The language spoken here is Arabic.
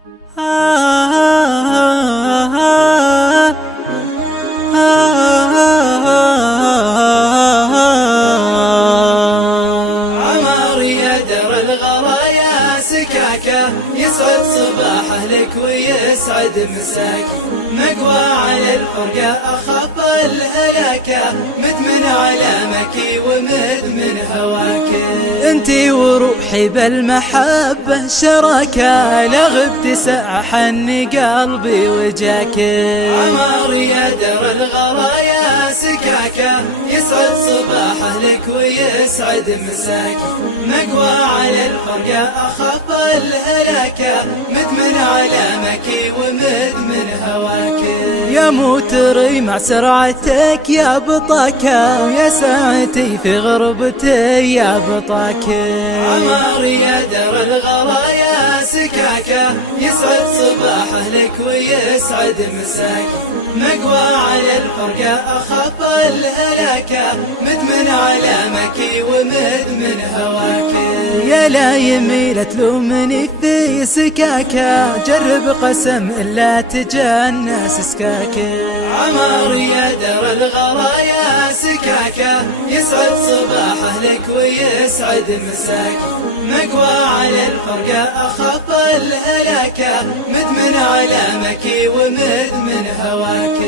عمار يا در الغرايا سكاكه، يسعد صباحه لك ويسعد مساك. مقوى على الفرقة أخاف الهلاكة، مدمن علامك ومدمن هواك. انتي وروحي بالمحبة شراكة، لا غبت ساعة حني قلبي وجاك. عمار يا در الغرايا سكاكة، يسعد صباحه لك ويسعد مساك. مقوى على الفرقة أخاف الهلاكة، مدمن علامك ومدمن هواك. يا موتري مع سرعتك يا بطاكة، ويا ساعتي في غربتي يا بطاكة. عمار يا در الغرايا سكاكة، يسعد صباحه لك ويسعد مساك. مقوى على الفرقة أخاف الهلاكة، مدمن علامك ومدمن هواك. يا لا يميل تلومني في سكاكة، جرب قسم إلا تجنس سكاكة. عمار يا در الغرايا سكاكة، يسعد صباحه لك ويسعد مساك. مقوى على الفرقة أخاف الهلاكة، مدمن علامك ومدمن هواك.